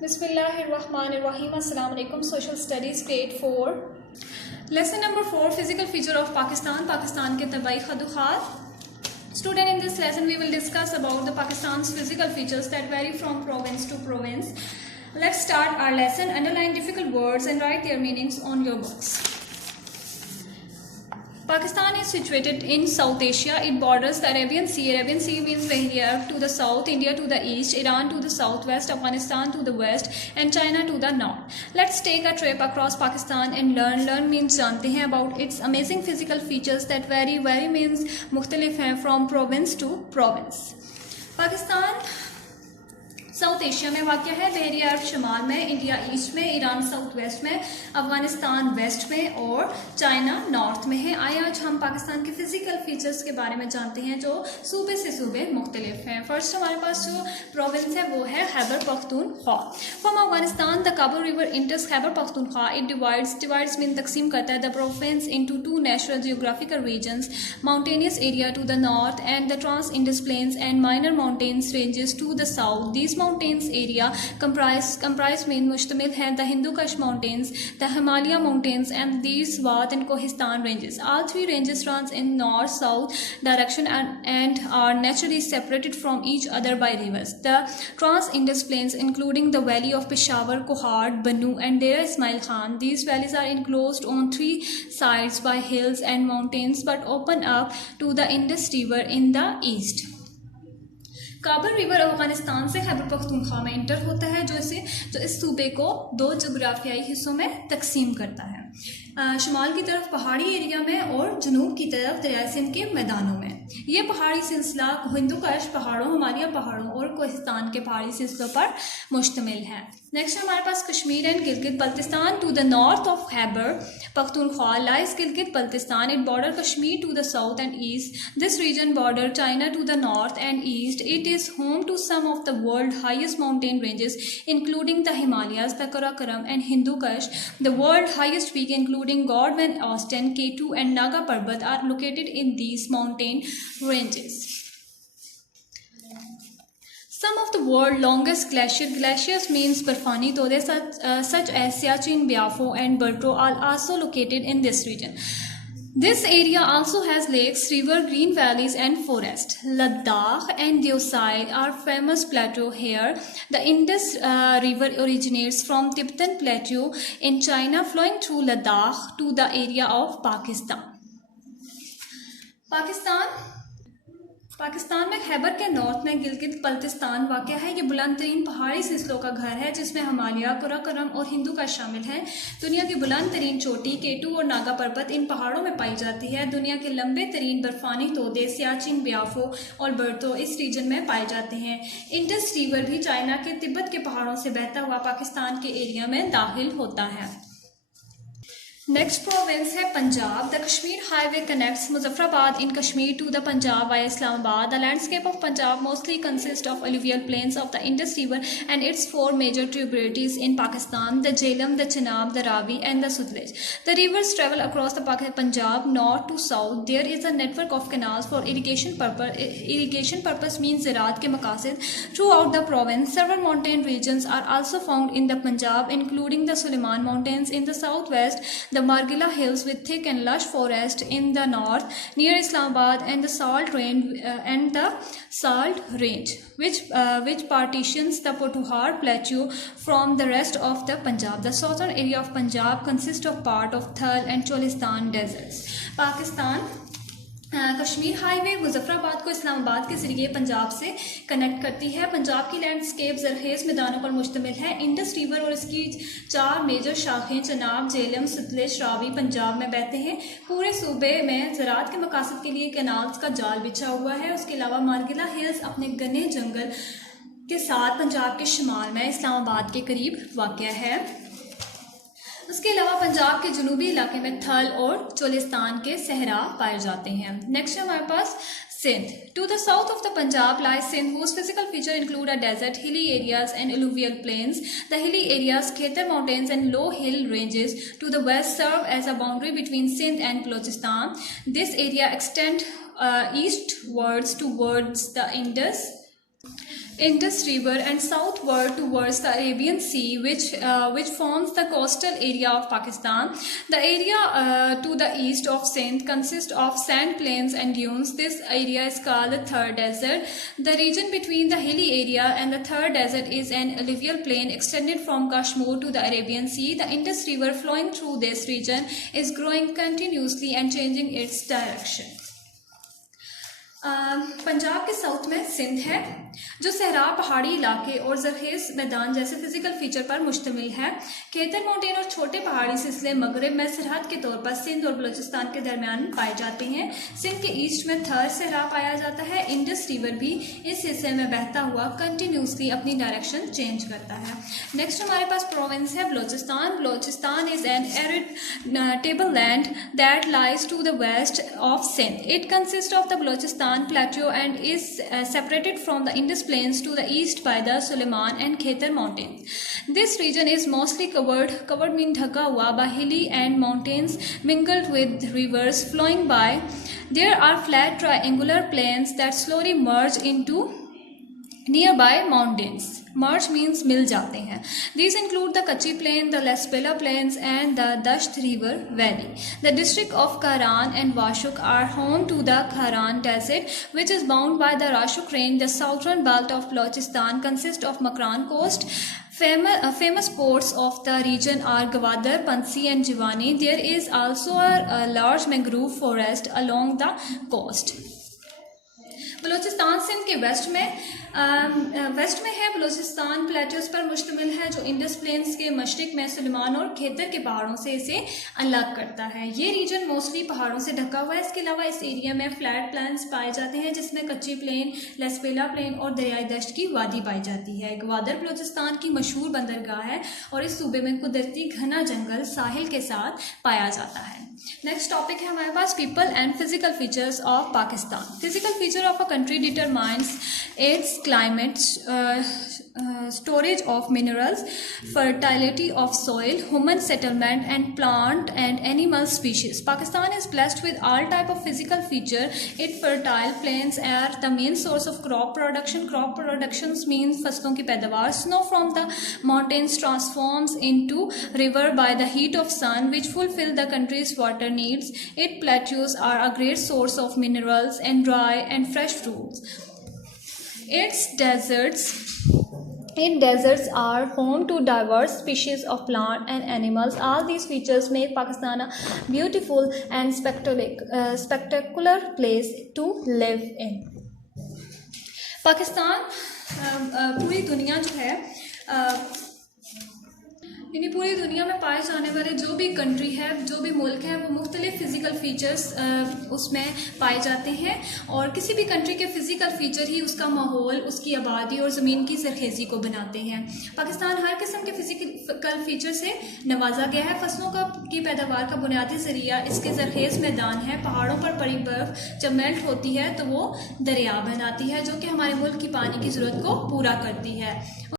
Bismillahirrahmanirrahim. Assalamu alaikum. Social Studies Grade 4. Lesson number 4, Physical Feature of Pakistan. Pakistan के तबाई खदुखात. Student, in this lesson we will discuss about the Pakistan's physical features that vary from province to province. Let's start our lesson. Underline difficult words and write their meanings on your books. Pakistan is situated in South Asia. It borders the Arabian Sea. Arabian Sea means Bahia to the south, India to the east, Iran to the southwest, Afghanistan to the west, and China to the north. Let's take a trip across Pakistan and learn. Learn means जानते हैं about its amazing physical features that vary. Vary means मुख्तलिफ हैं from province to province. Pakistan south Asia में वाक़ है, बहरी अरब शुमाल में, India east में, ईरान साउथ वेस्ट में, अफगानिस्तान वेस्ट में और चाइना नॉर्थ में है। आइए आज हम पाकिस्तान के फिजिकल फीचर्स के बारे में जानते हैं जो सूबे से सूबे मुख्तलिफ हैं। फर्स्ट हमारे पास जो प्रोविंस है वो है Khyber Pakhtunkhwa. From Afghanistan the Kabul river enters Khyber Pakhtunkhwa. It divides mean तकसीम करता है the province into two national geographical regions, mountainous area to the north and the trans Indus plains and minor mountains ranges to the south. These mountains area comprise mean मुश्तमिल हैं the Hindu Kush mountains, the Himalaya mountains and these Swat and Kohistan ranges. All three ranges runs in north-south direction and are naturally separated from each other by rivers. The Trans-Indus plains including the valley of Peshawar, Kohad, Bannu and Dera Ismail Khan. These valleys are enclosed on three sides by hills and mountains but open up to the Indus River in the east. Kabul river Afghanistan से खैबर पख्तूनख्वा में inter होता है जो इस सूबे को दो जोग्राफियाई हिस्सों में तकसीम करता है, शुमाल की तरफ पहाड़ी एरिया में और जनूब की तरफ दरिया सिंध के मैदानों में। ये पहाड़ी सिलसिला हिंदू कश पहाड़ों, हिमालय पहाड़ों और कोहिस्तान के पहाड़ी सिलसिलों पर मुश्तमिल है। नेक्स्ट हमारे पास Kashmir and Gilgit Baltistan. To the north of Khyber Pakhtunkhwa lies Gilgit Baltistan. It border Kashmir to the south and east. This region border China to the north and east. It is home to some of the world's highest mountain ranges including the Himalayas, the Karakoram and Hindu Kush. The world's highest peak including Godwin Austen, K2 and Naga Parbat are located in these mountain ranges. Some of the world's longest glaciers means बर्फानी तोड़े such as Siachen, Biafo and Berto are also located in this region. This area also has lakes, river, green valleys and forest. Ladakh and Deosai are famous plateau here. The Indus River originates from Tibetan Plateau in China flowing through Ladakh to the area of Pakistan. Pakistan में खैबर के north में गिलगित बल्तिस्तान वाक़ है। ये बुलंद तरीन पहाड़ी सिलसिलों का घर है जिसमें हिमालय, कराकोरम और हिंदू का शामिल हैं। दुनिया की बुलंद तरीन चोटी केटू और नागा पर्वत इन पहाड़ों में पाई जाती है। दुनिया के लंबे तरीन बर्फानी तोदे सियाचिन, ब्याफो और बर्तो इस रीजन में पाए जाते हैं। इंडस रिवर भी चाइना के तिब्बत के पहाड़ों से बहता हुआ पाकिस्तान के एरिया में दाखिल होता है। नेक्स्ट प्रोविंस है Punjab. The Kashmir highway connects Muzaffarabad in Kashmir to the Punjab via Islamabad. The landscape of Punjab mostly consist of alluvial plains of the Indus River and its four major tributaries in Pakistan: the Jhelum, the Chenab, the Ravi and the Sutlej. The rivers travel across the Punjab north to south. There is a network of canals for irrigation purpose. Irrigation purpose means ज़राअत के मकासद throughout the province. Several mountain regions are also found in the Punjab including the Suleiman Mountains in the southwest, the Margila Hills with thick and lush forest in the north near Islamabad and the Salt Range which partitions the Pothohar Plateau from the rest of the Punjab. The southern area of Punjab consists of part of Thal and Cholistan deserts. Pakistan Kashmir highway Muzaffarabad को इस्लामाबाद के जरिए पंजाब से connect करती है। पंजाब की landscape जरखेज मैदानों पर मुश्तमिल है। इंडस रिवर और इसकी चार मेजर शाखें चनाब, झेलम, सतलेज, रावी पंजाब में बहते हैं। पूरे सूबे में ज़राअत के मकासद के लिए कैनाल्स का जाल बिछा हुआ है। उसके अलावा मार्गिला हिल्स अपने घने जंगल के साथ पंजाब के शुमाल में इस्लामाबाद के करीब वाक़ है। उसके अलावा पंजाब के जनूबी इलाके में थल और चोलिस्तान के सहरा पाए जाते हैं। नेक्स्ट हमारे पास Sindh. To the south of the Punjab lies Sindh whose physical feature include a desert, hilly areas and alluvial plains. The hilly areas, Khetar mountains and low hill ranges to the west serve as a boundary between Sindh and Balochistan. This area extends eastwards towards the Indus Indus River and southward towards the Arabian Sea, which forms the coastal area of Pakistan. The area to the east of Sindh consists of sand plains and dunes. This area is called the Thar Desert. The region between the hilly area and the Thar Desert is an alluvial plain extended from Kashmir to the Arabian Sea. The Indus River flowing through this region is growing continuously and changing its direction. Punjab के south में सिंध है जो सहरा, पहाड़ी इलाके और जरखेज मैदान जैसे फिजिकल फीचर पर मुश्तमिल है। खेतर माउंटेन और छोटे पहाड़ी सिलसिले मगरब में सरहद के तौर पर सिंध और बलूचिस्तान के दरमियान पाए जाते हैं। सिंध के ईस्ट में थर सहरा पाया जाता है। इंडस रिवर भी इस हिस्से में बहता हुआ कंटिन्यूसली अपनी डायरेक्शन चेंज करता है। नेक्स्ट हमारे पास प्रोविंस है Balochistan. Balochistan is an arid table land that lies to the west of Sindh. It consist of the Balochistan plateau and is separated from the Indus plains to the east by the Suleiman and Khetar mountains. This region is mostly covered means ढका हुआ by hilly and mountains mingled with rivers flowing by. There are flat triangular plains that slowly merge into nearby mountains. Merge means मिल जाते हैं. These include the Kachi Plain, the Lespela Plains and the Dasht River Valley. The district of Kahran and Washuk are home to the Kahran Desert, which is bound by the Rashuk Range. The southern belt of Balochistan consists of Makran Coast. Famous ports of the region are Gwadar, Pansi and Jiwani. There is also a large mangrove forest along the coast. Balochistan Sindh के waste में है। Balochistan plateaus पर मुश्तमिल है जो Indus planes के मशरिक में सुलेमान और खेतर के पहाड़ों से इसे अलग करता है। ये रीजन मोस्टली पहाड़ों से ढका हुआ है। इसके अलावा इस एरिया में फ्लैट प्लेन्स पाए जाते हैं जिसमें कच्ची प्लेन, लेस्पेला प्लेन और दरियाई दश्त की वादी पाई जाती है। ग्वादर बलूचिस्तान की मशहूर बंदरगाह है और इस सूबे में कुदरती घना जंगल साहिल के साथ पाया जाता है। नेक्स्ट टॉपिक है हमारे पास people and physical features of Pakistan. Physical feature of a country determines its climate, storage of minerals, fertility of soil, human settlement and plant and animal species. Pakistan is blessed with all type of physical feature. Its fertile plains are the main source of crop production. Crop productions means फसलों की पैदावार. Snow from the mountains transforms into river by the heat of sun which fulfill the country's water needs. Its plateaus are a great source of minerals and dry and fresh fruits. Its deserts are home to diverse species of plant and animals. All these features make Pakistan a beautiful and spectacular place to live in. Pakistan पूरी दुनिया जो है यानी पूरी दुनिया में पाए जाने वाले जो भी कंट्री है, जो भी मुल्क है, वो मुख्तलिफ फ़िज़िकल फ़ीचर्स उसमें पाए जाते हैं और किसी भी कंट्री के फ़िज़िकल फ़ीचर ही उसका माहौल, उसकी आबादी और ज़मीन की सरखेज़ी को बनाते हैं। पाकिस्तान हर किस्म के फ़िज़िकल फ़ीचर से नवाजा गया है। फसलों की पैदावार का बुनियादी ज़रिया इसके सरखेज़ मैदान है। पहाड़ों पर पड़ी बर्फ़ जब मेल्ट होती है तो वो दरिया बनाती है जो कि हमारे मुल्क की पानी की ज़रूरत को पूरा करती है।